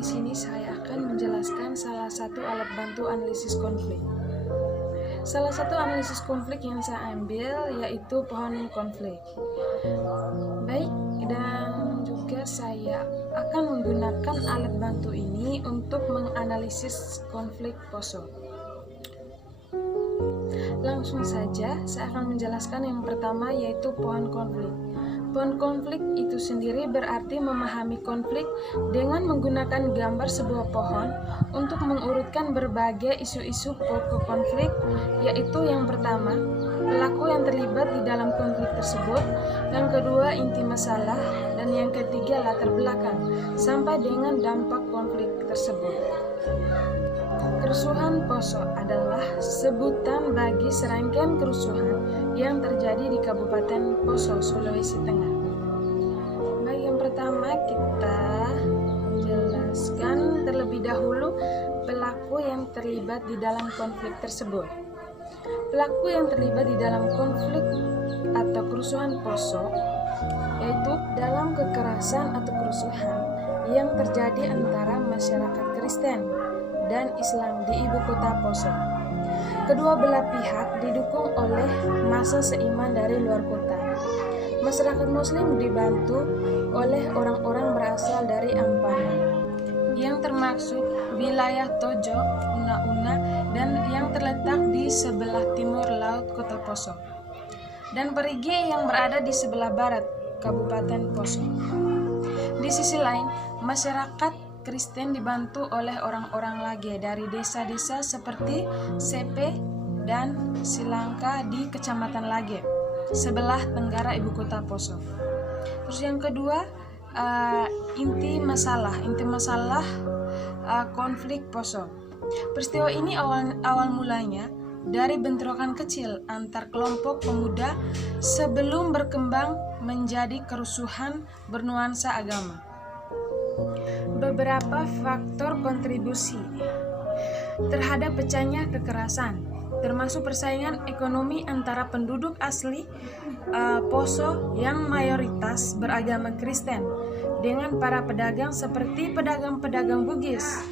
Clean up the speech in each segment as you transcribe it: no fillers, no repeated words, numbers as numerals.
Di sini saya akan menjelaskan salah satu alat bantu analisis konflik. Salah satu analisis konflik yang saya ambil yaitu pohon konflik. Baik, dan juga saya akan menggunakan alat bantu ini untuk menganalisis konflik Poso. Langsung saja, saya akan menjelaskan yang pertama yaitu pohon konflik. Pohon konflik itu sendiri berarti memahami konflik dengan menggunakan gambar sebuah pohon untuk mengurutkan berbagai isu-isu pokok konflik, yaitu yang pertama, pelaku yang terlibat di dalam konflik tersebut, yang kedua, inti masalah, dan yang ketiga, latar belakang, sampai dengan dampak konflik tersebut. Kerusuhan Poso adalah sebutan bagi serangkaian kerusuhan yang terjadi di Kabupaten Poso, Sulawesi Tengah. Baik, yang pertama kita jelaskan terlebih dahulu pelaku yang terlibat di dalam konflik tersebut. Pelaku yang terlibat di dalam konflik atau kerusuhan Poso yaitu dalam kekerasan atau kerusuhan yang terjadi antara masyarakat Kristen dan Islam di ibu kota Poso. Kedua belah pihak didukung oleh massa seiman dari luar kota. Masyarakat Muslim dibantu oleh orang-orang berasal dari Ampana, yang termasuk wilayah Tojo, Una-Una, dan yang terletak di sebelah timur laut kota Poso, dan Perigi yang berada di sebelah barat Kabupaten Poso. Di sisi lain, masyarakat Kristen dibantu oleh orang-orang Lage dari desa-desa seperti Sepe dan Silangka di Kecamatan Lage, sebelah tenggara ibu kota Poso. Terus yang kedua, inti masalah konflik Poso. Peristiwa ini awal mulanya dari bentrokan kecil antar kelompok pemuda sebelum berkembang menjadi kerusuhan bernuansa agama. Beberapa faktor kontribusi terhadap pecahnya kekerasan, termasuk persaingan ekonomi antara penduduk asli Poso yang mayoritas beragama Kristen dengan para pedagang seperti pedagang-pedagang Bugis,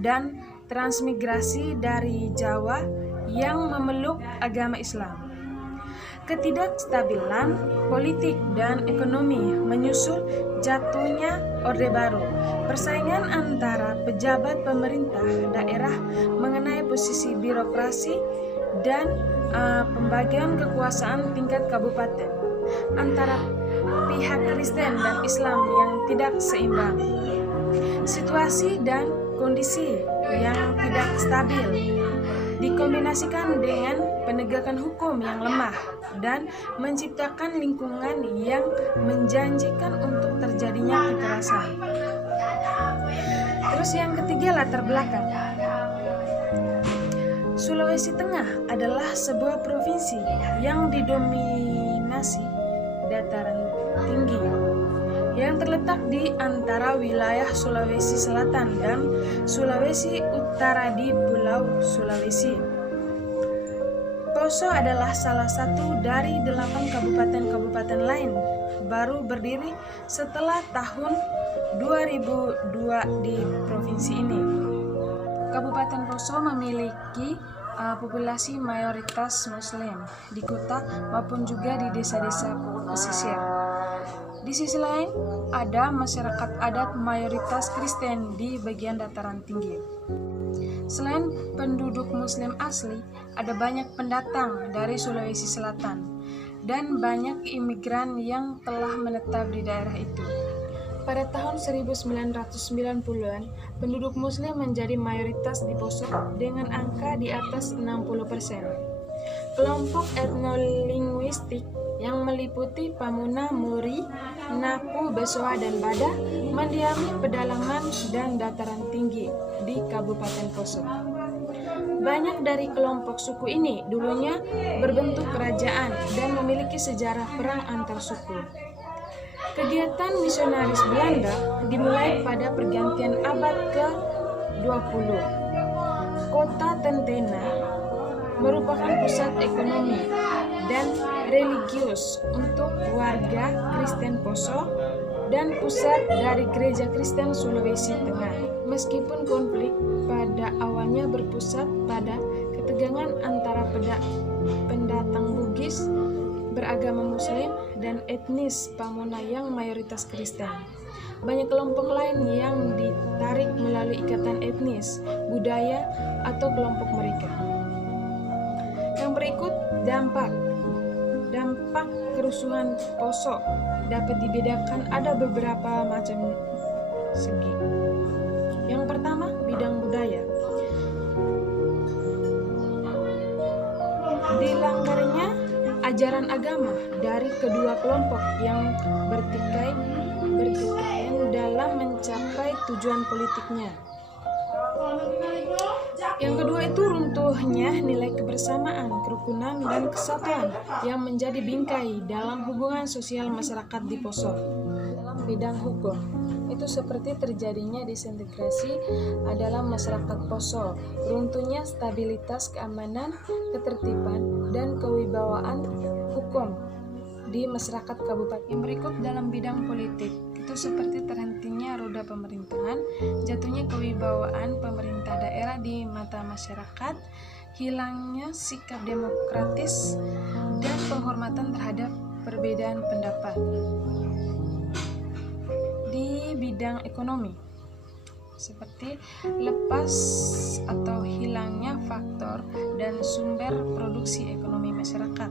dan transmigrasi dari Jawa yang memeluk agama Islam. Ketidakstabilan politik dan ekonomi menyusul jatuhnya Orde Baru. Persaingan antara pejabat pemerintah daerah mengenai posisi birokrasi dan pembagian kekuasaan tingkat kabupaten antara pihak Kristen dan Islam yang tidak seimbang. Situasi dan kondisi yang tidak stabil dikombinasikan dengan penegakan hukum yang lemah dan menciptakan lingkungan yang menjanjikan untuk terjadinya kekerasan. Terus yang ketiga, latar belakang. Sulawesi Tengah adalah sebuah provinsi yang didominasi dataran tinggi yang terletak di antara wilayah Sulawesi Selatan dan Sulawesi Utara di Pulau Sulawesi. Poso adalah salah satu dari 8 kabupaten-kabupaten lain baru berdiri setelah tahun 2002 di provinsi ini. Kabupaten Poso memiliki populasi mayoritas Muslim di kota maupun juga di desa-desa pesisir. Di sisi lain, ada masyarakat adat mayoritas Kristen di bagian dataran tinggi. Selain penduduk Muslim asli, ada banyak pendatang dari Sulawesi Selatan dan banyak imigran yang telah menetap di daerah itu. Pada tahun 1990-an, penduduk Muslim menjadi mayoritas di Poso dengan angka di atas 60%. Kelompok etnolinguistik yang meliputi Pamuna, Muri, Napu, Besoa, dan Bada mendiami pedalaman dan dataran tinggi di Kabupaten Poso. Banyak dari kelompok suku ini dulunya berbentuk kerajaan dan memiliki sejarah perang antar suku. Kegiatan misionaris Belanda dimulai pada pergantian abad ke-20. Kota Tentena merupakan pusat ekonomi dan religius untuk warga Kristen Poso dan pusat dari Gereja Kristen Sulawesi Tengah. Meskipun konflik pada awalnya berpusat pada ketegangan antara pendatang Bugis beragama Muslim dan etnis Pamona yang mayoritas Kristen, banyak kelompok lain yang ditarik melalui ikatan etnis, budaya, atau kelompok mereka. Yang berikut dampak kerusuhan Poso dapat dibedakan ada beberapa macam segi. Yang pertama, bidang budaya. Dilanggarnya ajaran agama dari kedua kelompok yang bertikai dalam mencapai tujuan politiknya. Yang kedua itu runtuhnya nilai kebersamaan, kerukunan, dan kesatuan yang menjadi bingkai dalam hubungan sosial masyarakat di Poso. Dalam bidang hukum, itu seperti terjadinya disintegrasi dalam masyarakat Poso, runtuhnya stabilitas keamanan, ketertiban, dan kewibawaan hukum di masyarakat kabupaten. Yang berikut dalam bidang politik, itu seperti terhentinya roda pemerintahan, jatuhnya kewibawaan pemerintah daerah di mata masyarakat, hilangnya sikap demokratis, dan penghormatan terhadap perbedaan pendapat. Di bidang ekonomi, seperti lepas atau hilangnya faktor dan sumber produksi ekonomi masyarakat,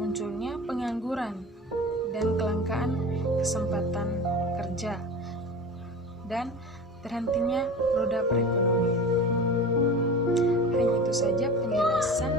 munculnya pengangguran dan kelangkaan kesempatan kerja, dan terhentinya roda perekonomian. Hanya itu saja penjelasan